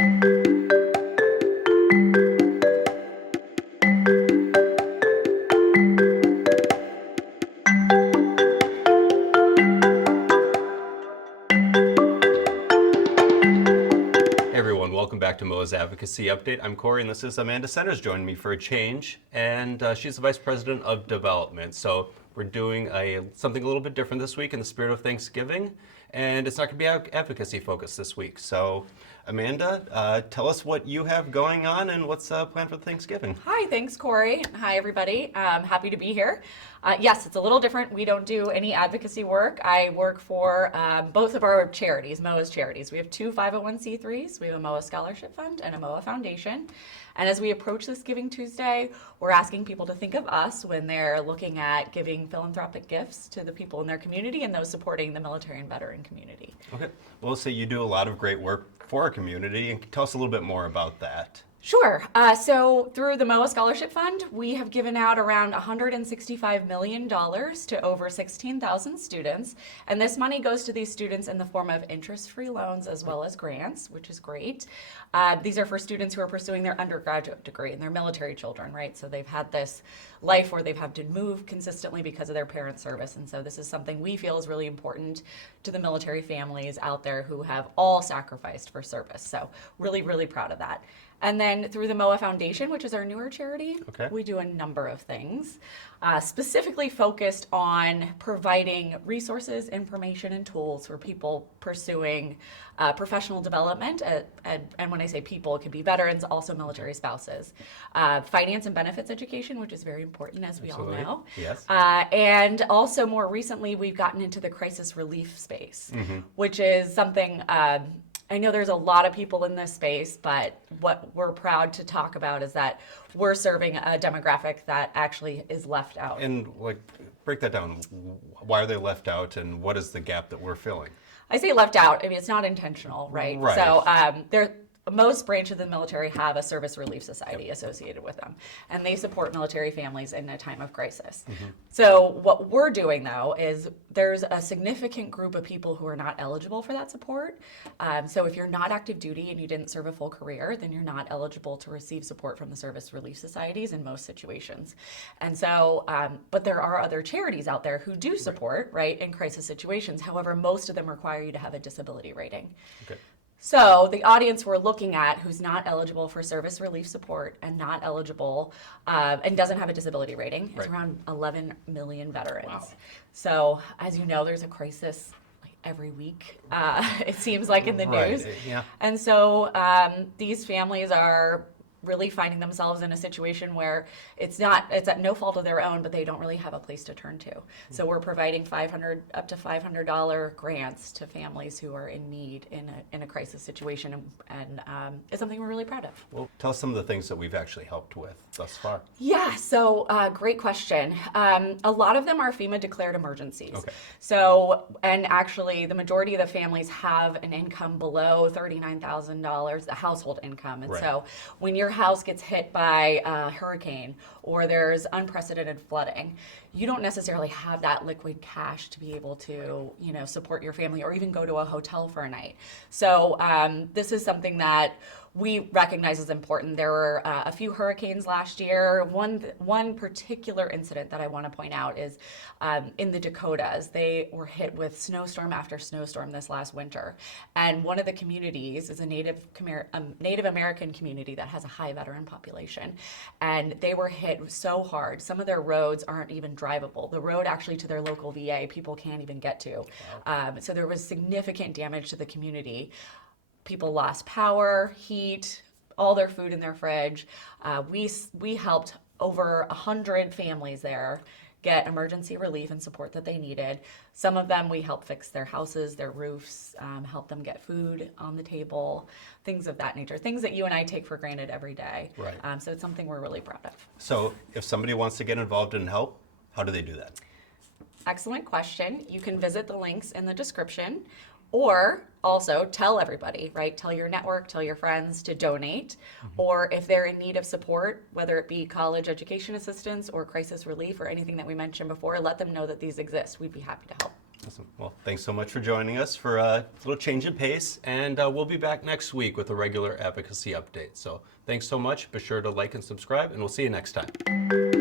Welcome back to MOAA's Advocacy Update. I'm Corey, and this is Amanda Centers joining me for a change, and she's the Vice President of Development. So we're doing something a little bit different this week in the spirit of Thanksgiving, and it's not going to be advocacy focused this week. So Amanda, tell us what you have going on and what's planned for Thanksgiving. Hi, thanks Corey. Hi everybody. Happy to be here. Yes, it's a little different. We don't do any advocacy work. I work for both of our charities, MOAA's charities. We have two 501c3s. We have a MOAA Scholarship Fund and a MOAA Foundation. And as we approach this Giving Tuesday, we're asking people to think of us when they're looking at giving philanthropic gifts to the people in their community and those supporting the military and veteran community. Okay. Well, so you do a lot of great work for our community, and tell us a little bit more about that. Sure. So through the MOAA Scholarship Fund, we have given out around $165 million to over 16,000 students. And this money goes to these students in the form of interest-free loans as well as grants, which is great. These are for students who are pursuing their undergraduate degree and their military children, right? So they've had this life where they've had to move consistently because of their parents' service. And so this is something we feel is really important to the military families out there who have all sacrificed for service. So really, really proud of that. And then through the MOAA Foundation, which is our newer charity, we do a number of things, specifically focused on providing resources, information, and tools for people pursuing professional development. And when I say people, it could be veterans, also military spouses. Finance and benefits education, which is very important, as we all know. Yes. And also more recently, we've gotten into the crisis relief space, which is something I know there's a lot of people in this space, but what we're proud to talk about is that we're serving a demographic that actually is left out. And break that down. Why are they left out, and what is the gap that we're filling? I say left out. I mean, it's not intentional, right? Right. So most branches of the military have a service relief society associated with them, and they support military families in a time of crisis. So what we're doing, though, is there's a significant group of people who are not eligible for that support. So if you're not active duty and you didn't serve a full career, then you're not eligible to receive support from the service relief societies in most situations. And so, but there are other charities out there who do support, right, in crisis situations. However, most of them require you to have a disability rating. Okay. So the audience we're looking at who's not eligible for service relief support and not eligible and doesn't have a disability rating is around 11 million veterans. Wow. So as you know, there's a crisis every week, it seems like, in the news. Yeah. And so these families are really finding themselves in a situation where it's at no fault of their own, but they don't really have a place to turn to. So we're providing up to $500 grants to families who are in need in a crisis situation, and it's something we're really proud of. Well, tell us some of the things that we've actually helped with thus far. Yeah, so great question. A lot of them are FEMA declared emergencies. Okay. So, and actually the majority of the families have an income below $39,000, the household income. And so when your house gets hit by a hurricane or there's unprecedented flooding, you don't necessarily have that liquid cash to be able to, support your family or even go to a hotel for a night. So this is something that we recognize as important. There were a few hurricanes last year. One particular incident that I want to point out is in the Dakotas. They were hit with snowstorm after snowstorm this last winter. And one of the communities is a Native American community that has a high veteran population. And they were hit so hard. Some of their roads aren't even drivable. The road actually to their local VA, people can't even get to. Wow. So there was significant damage to the community. People lost power, heat, all their food in their fridge. We helped over 100 families there get emergency relief and support that they needed. Some of them we helped fix their houses, their roofs, help them get food on the table, things of that nature, things that you and I take for granted every day. Right. So it's something we're really proud of. So if somebody wants to get involved and help, how do they do that? Excellent question. You can visit the links in the description, or also tell everybody, right? Tell your network, tell your friends to donate. Or if they're in need of support, whether it be college education assistance or crisis relief or anything that we mentioned before, let them know that these exist. We'd be happy to help. Awesome. Well, thanks so much for joining us for a little change in pace, and we'll be back next week with a regular advocacy update. So thanks so much. Be sure to like and subscribe, and we'll see you next time.